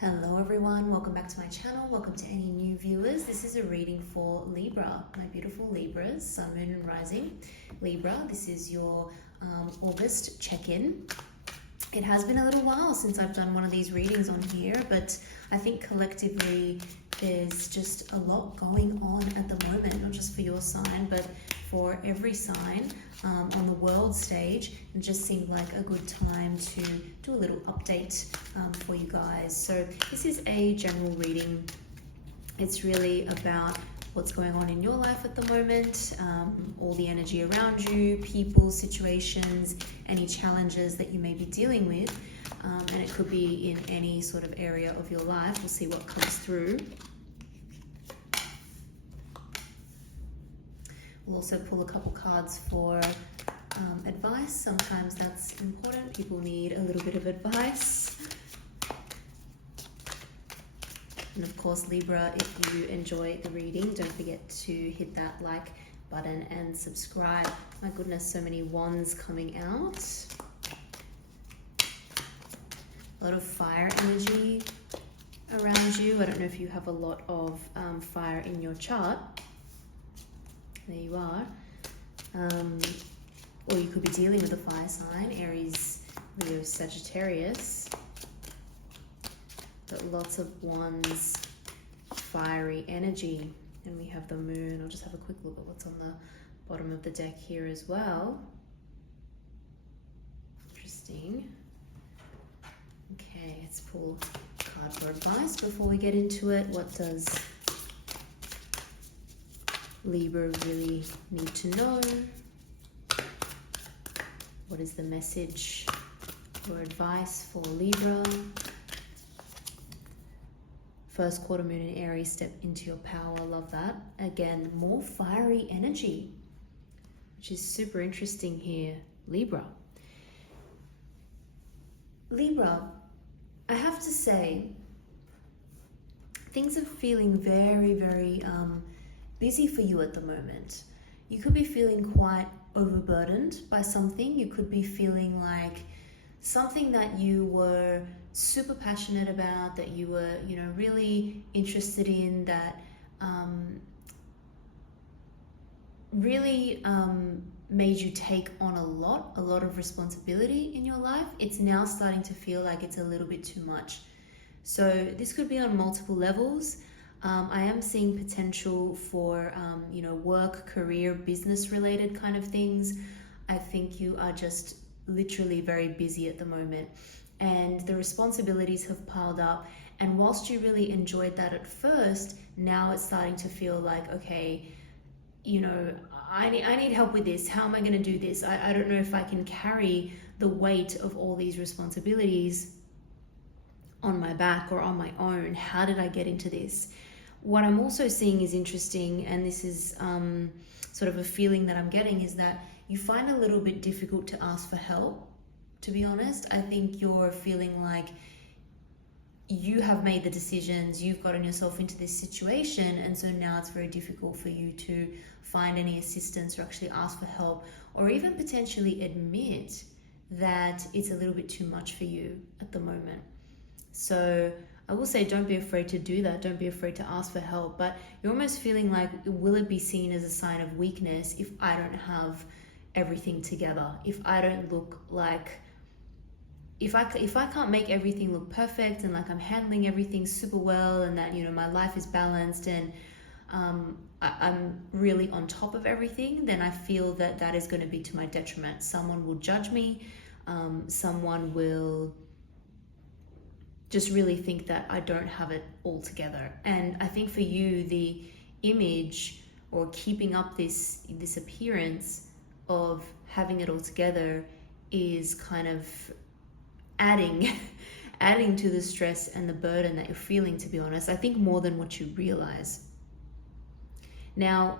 Hello everyone, welcome back to my channel. Welcome to any new viewers. This is a reading for Libra, my beautiful Libras, Sun, Moon and Rising. Libra, this is your August check-in. It has been a little while since I've done one of these readings on here, but I think collectively there's just a lot going on at the moment, not just for your sign, but for every sign on the world stage. It just seemed like a good time to do a little update for you guys. So this is a general reading. It's really about what's going on in your life at the moment, all the energy around you, people, situations, any challenges that you may be dealing with. And it could be in any sort of area of your life. We'll see what comes through. We'll also pull a couple cards for advice. Sometimes that's important. People need a little bit of advice. And of course, Libra, if you enjoy the reading, don't forget to hit that like button and subscribe. My goodness, so many wands coming out. A lot of fire energy around you. I don't know if you have a lot of fire in your chart. There you are. Or you could be dealing with a fire sign, Aries, Leo, Sagittarius. But lots of wands, fiery energy. And we have the moon. I'll just have a quick look at what's on the bottom of the deck here as well. Interesting. Okay, let's pull a card for advice before we get into it. What does Libra really need to know? What is the message or advice for Libra? First quarter moon in Aries, step into your power. Love that. Again, more fiery energy, which is super interesting here. Libra, I have to say, things are feeling very, very busy for you at the moment. You could be feeling quite overburdened by something. You could be feeling like something that you were super passionate about, that you were, really interested in, that really made you take on a lot of responsibility in your life. It's now starting to feel like it's a little bit too much. So this could be on multiple levels. I am seeing potential for, work, career, business related kind of things. I think you are just literally very busy at the moment, and the responsibilities have piled up. And whilst you really enjoyed that at first, now it's starting to feel like, okay, I need help with this. How am I going to do this? I don't know if I can carry the weight of all these responsibilities on my back or on my own. How did I get into this? What I'm also seeing is interesting, and this is sort of a feeling that I'm getting, is that you find a little bit difficult to ask for help, to be honest. I think you're feeling like you have made the decisions, you've gotten yourself into this situation, and so now it's very difficult for you to find any assistance or actually ask for help, or even potentially admit that it's a little bit too much for you at the moment. So I will say, don't be afraid to do that. Don't be afraid to ask for help. But you're almost feeling like, will it be seen as a sign of weakness if I don't have everything together? If I don't look like, if I can't make everything look perfect, and like I'm handling everything super well, and that, my life is balanced, and I'm really on top of everything, then I feel that that is going to be to my detriment. Someone will judge me. Someone will just really think that I don't have it all together. And I think for you, the image or keeping up this appearance of having it all together is kind of adding to the stress and the burden that you're feeling, to be honest. I think more than what you realize. Now,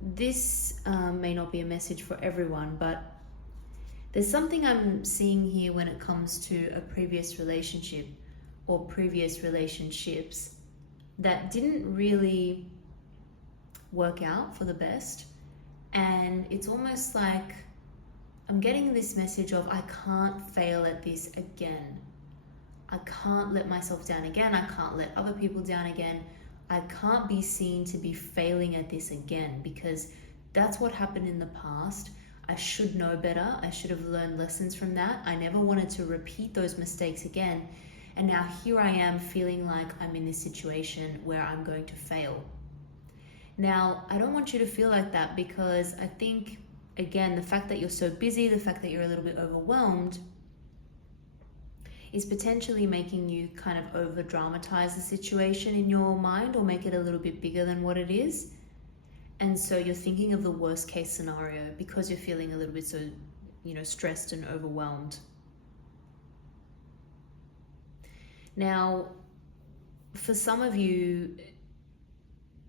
this may not be a message for everyone, but there's something I'm seeing here when it comes to a previous relationship or previous relationships that didn't really work out for the best. And it's almost like I'm getting this message of, I can't fail at this again. I can't let myself down again. I can't let other people down again. I can't be seen to be failing at this again, because that's what happened in the past. I should know better. I should have learned lessons from that. I never wanted to repeat those mistakes again. And now here I am feeling like I'm in this situation where I'm going to fail. Now, I don't want you to feel like that, because I think, again, the fact that you're so busy, the fact that you're a little bit overwhelmed is potentially making you kind of over dramatize the situation in your mind, or make it a little bit bigger than what it is. And so you're thinking of the worst case scenario because you're feeling a little bit so, stressed and overwhelmed. Now, for some of you,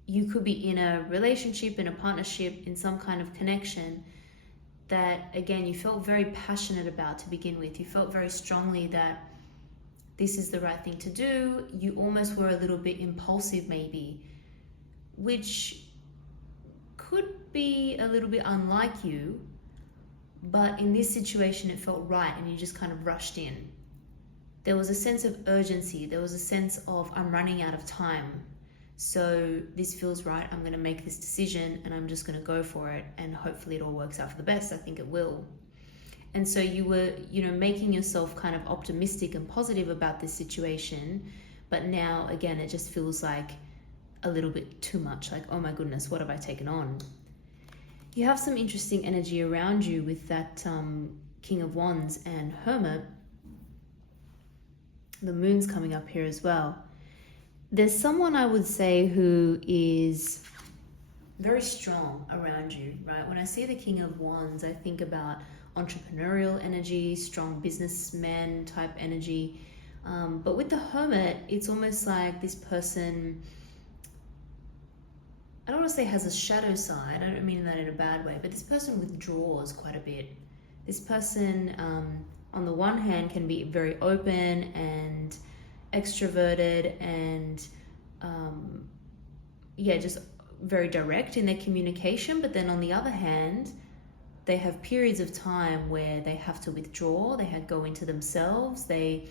you could be in a relationship, in a partnership, in some kind of connection that, again, you felt very passionate about to begin with. You felt very strongly that this is the right thing to do. You almost were a little bit impulsive maybe, which could be a little bit unlike you, but in this situation it felt right and you just kind of rushed in. There was a sense of urgency. There was a sense of, I'm running out of time. So this feels right. I'm going to make this decision and I'm just going to go for it. And hopefully it all works out for the best. I think it will. And so you were, making yourself kind of optimistic and positive about this situation. But now, again, it just feels like a little bit too much. Like, oh my goodness, what have I taken on? You have some interesting energy around you with that King of Wands and Hermit. The moon's coming up here as well. There's someone, I would say, who is very strong around you, right? When I see the King of Wands, I think about entrepreneurial energy, strong businessman type energy. But with the Hermit, it's almost like this person, I don't want to say has a shadow side. I don't mean that in a bad way, but this person withdraws quite a bit. This person, on the one hand, can be very open and extroverted and just very direct in their communication, but then on the other hand, they have periods of time where they have to withdraw, they go into themselves, they're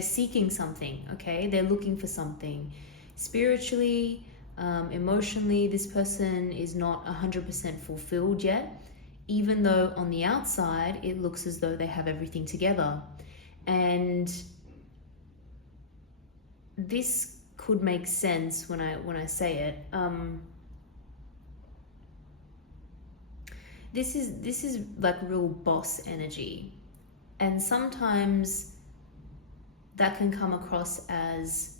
seeking something, okay? They're looking for something. Spiritually, emotionally, this person is not 100% fulfilled yet, even though on the outside, it looks as though they have everything together. And this could make sense when I say it. This is like real boss energy, and sometimes that can come across as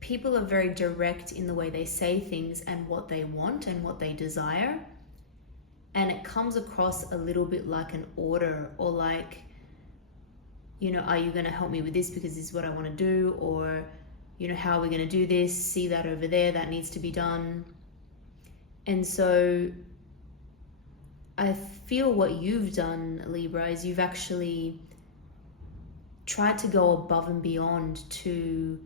people are very direct in the way they say things and what they want and what they desire, and it comes across a little bit like an order, or like, are you going to help me with this because this is what I want to do? Or, how are we going to do this? See that over there, that needs to be done. And so I feel what you've done, Libra, is you've actually tried to go above and beyond to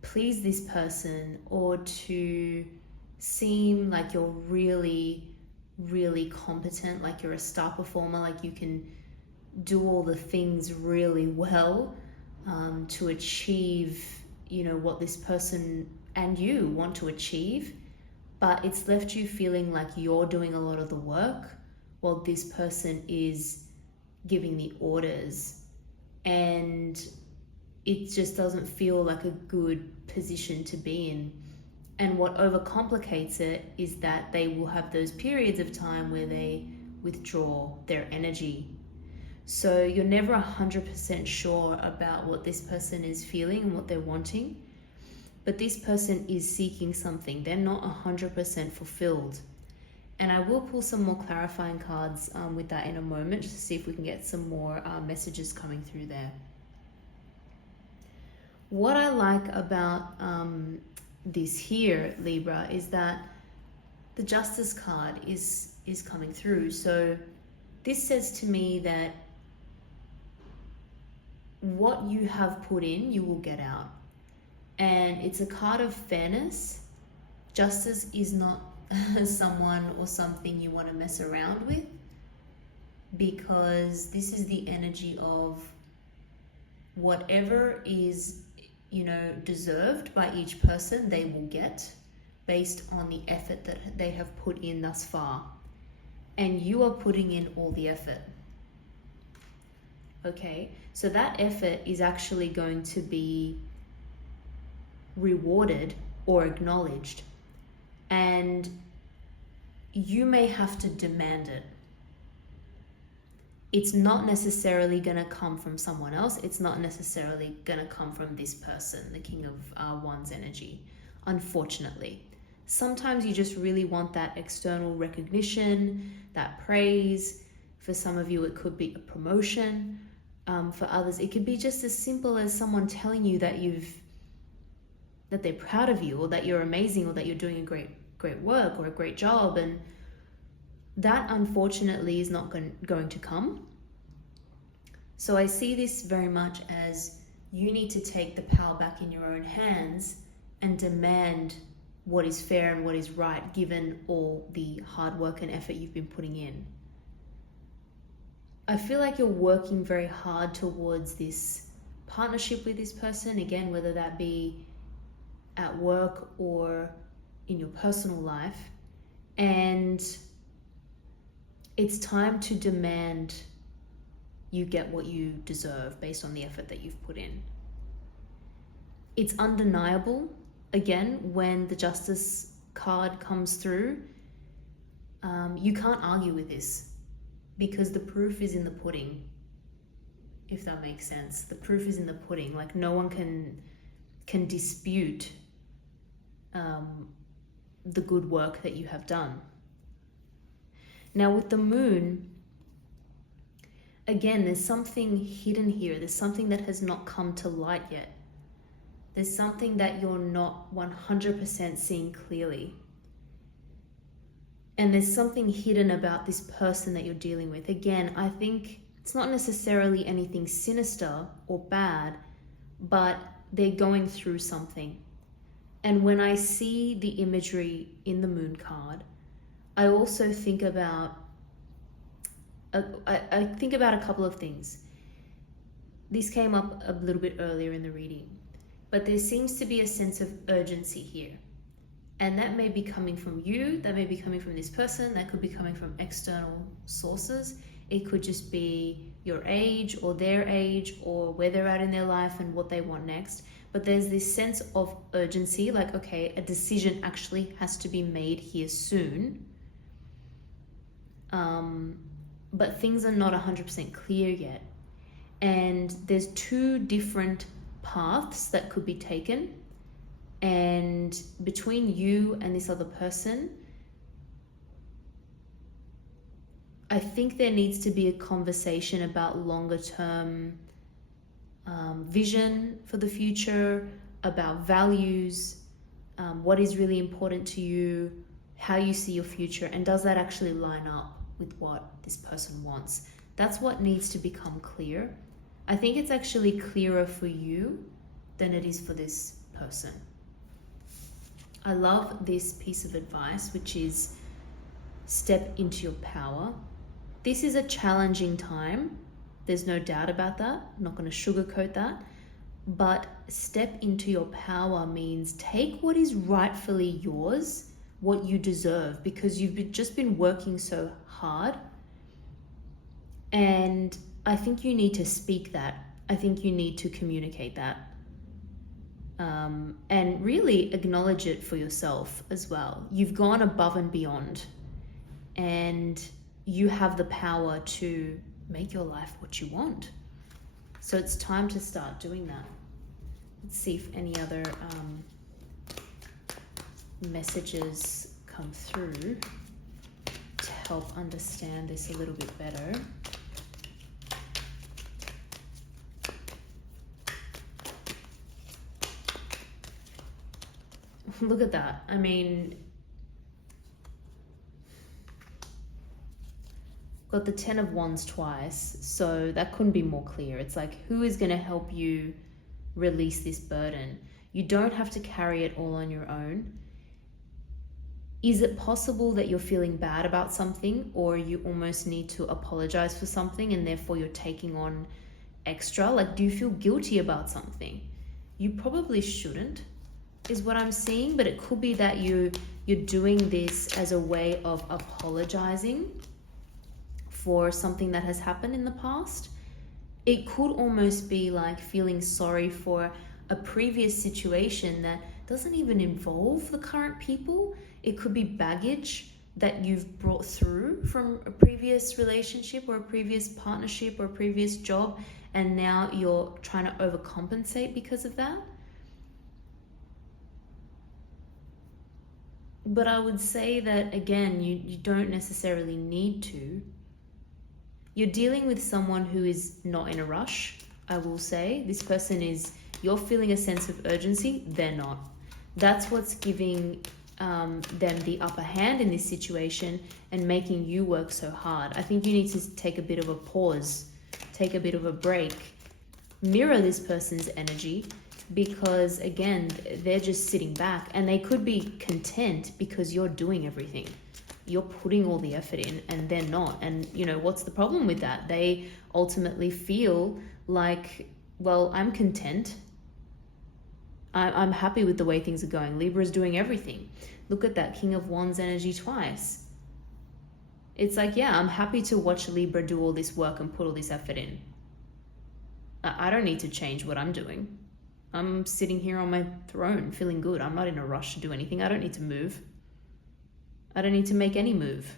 please this person, or to seem like you're really, really competent, like you're a star performer, like you can do all the things really well to achieve, what this person and you want to achieve. But it's left you feeling like you're doing a lot of the work while this person is giving the orders. And it just doesn't feel like a good position to be in. And what overcomplicates it is that they will have those periods of time where they withdraw their energy. So you're never 100% sure about what this person is feeling and what they're wanting. But this person is seeking something. They're not 100% fulfilled. And I will pull some more clarifying cards with that in a moment, just to see if we can get some more messages coming through there. What I like about this here, Libra, is that the Justice card is coming through. So this says to me that what you have put in, you will get out. And it's a card of fairness. Justice is not someone or something you want to mess around with, because this is the energy of whatever is, deserved by each person, they will get based on the effort that they have put in thus far. And you are putting in all the effort. Okay, so that effort is actually going to be rewarded or acknowledged, and you may have to demand it. It's not necessarily going to come from someone else. It's not necessarily going to come from this person, the King of Wands energy, unfortunately. Sometimes you just really want that external recognition, that praise. For some of you, it could be a promotion. For others, it could be just as simple as someone telling you that they're proud of you, or that you're amazing, or that you're doing a great work or a great job. And that unfortunately is not going to come. So I see this very much as you need to take the power back in your own hands and demand what is fair and what is right, given all the hard work and effort you've been putting in. I feel like you're working very hard towards this partnership with this person, again, whether that be at work or in your personal life. And it's time to demand you get what you deserve based on the effort that you've put in. It's undeniable, again, when the Justice card comes through. You can't argue with this because the proof is in the pudding, if that makes sense. The proof is in the pudding. Like, no one can dispute the good work that you have done. Now with the moon, again, there's something hidden here. There's something that has not come to light yet. There's something that you're not 100% seeing clearly. And there's something hidden about this person that you're dealing with. Again, I think it's not necessarily anything sinister or bad, but they're going through something. And when I see the imagery in the moon card, I also think about I think about a couple of things. This came up a little bit earlier in the reading, but there seems to be a sense of urgency here. And that may be coming from you, that may be coming from this person, that could be coming from external sources. It could just be your age or their age or where they're at in their life and what they want next. But there's this sense of urgency, like, okay, a decision actually has to be made here soon. But things are not 100% clear yet. And there's two different paths that could be taken. And between you and this other person, I think there needs to be a conversation about longer term vision for the future, about values, what is really important to you, how you see your future, and does that actually line up with what this person wants? That's what needs to become clear. I think it's actually clearer for you than it is for this person. I love this piece of advice, which is step into your power. This is a challenging time. There's no doubt about that. I'm not going to sugarcoat that. But step into your power means take what is rightfully yours, what you deserve, because you've just been working so hard. And I think you need to speak that. I think you need to communicate that. And really acknowledge it for yourself as well. You've gone above and beyond, and you have the power to make your life what you want. So it's time to start doing that. Let's see if any other messages come through to help understand this a little bit better. Look at that. I mean, got the 10 of Wands twice, so that couldn't be more clear. It's like, who is going to help you release this burden? You don't have to carry it all on your own. Is it possible that you're feeling bad about something, or you almost need to apologize for something, and therefore you're taking on extra? Like, do you feel guilty about something? You probably shouldn't, is what I'm seeing, but it could be that you're doing this as a way of apologizing for something that has happened in the past. It could almost be like feeling sorry for a previous situation that doesn't even involve the current people. It could be baggage that you've brought through from a previous relationship or a previous partnership or a previous job, and now you're trying to overcompensate because of that. But I would say that, again, you don't necessarily need to. You're dealing with someone who is not in a rush, I will say. This person is, you're feeling a sense of urgency, they're not. That's what's giving them the upper hand in this situation and making you work so hard. I think you need to take a bit of a pause, take a bit of a break, mirror this person's energy, because again, they're just sitting back and they could be content because you're doing everything. You're putting all the effort in and they're not. And you know, what's the problem with that? They ultimately feel like, well, I'm content. I'm happy with the way things are going. Libra's doing everything. Look at that King of Wands energy twice. It's like, yeah, I'm happy to watch Libra do all this work and put all this effort in. I don't need to change what I'm doing. I'm sitting here on my throne feeling good. I'm not in a rush to do anything. I don't need to move. I don't need to make any move.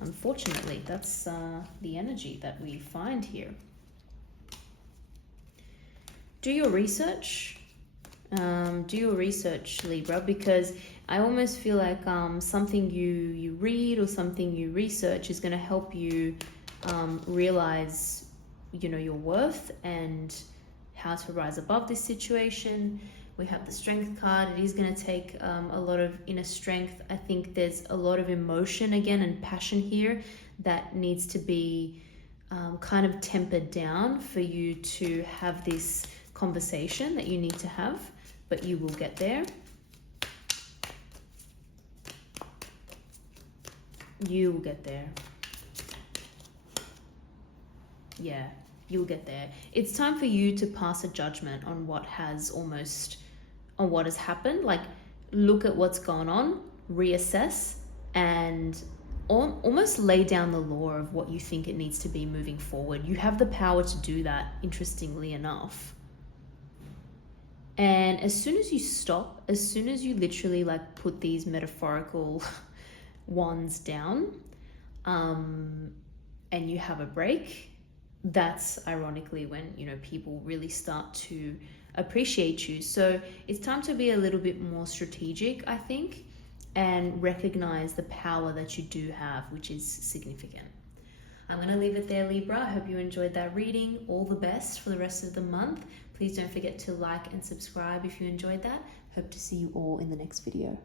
Unfortunately, that's the energy that we find here. Do your research. Do your research, Libra, because I almost feel like something you read or something you research is going to help you realize, you know, your worth and how to rise above this situation. We have the Strength card. It is going to take a lot of inner strength. I think there's a lot of emotion again and passion here that needs to be kind of tempered down for you to have this conversation that you need to have, but you will get there. You will get there. Yeah, you'll get there. It's time for you to pass a judgment on what has happened. Like, look at what's gone on, reassess, and almost lay down the law of what you think it needs to be moving forward. You have the power to do that, interestingly enough. And as soon as you stop, as soon as you literally like put these metaphorical wands down, and you have a break, that's ironically when, you know, people really start to appreciate you. So it's time to be a little bit more strategic, I think, and recognize the power that you do have, which is significant. I'm going to leave it there, Libra. I hope you enjoyed that reading. All the best for the rest of the month. Please don't forget to like and subscribe if you enjoyed that. Hope to see you all in the next video.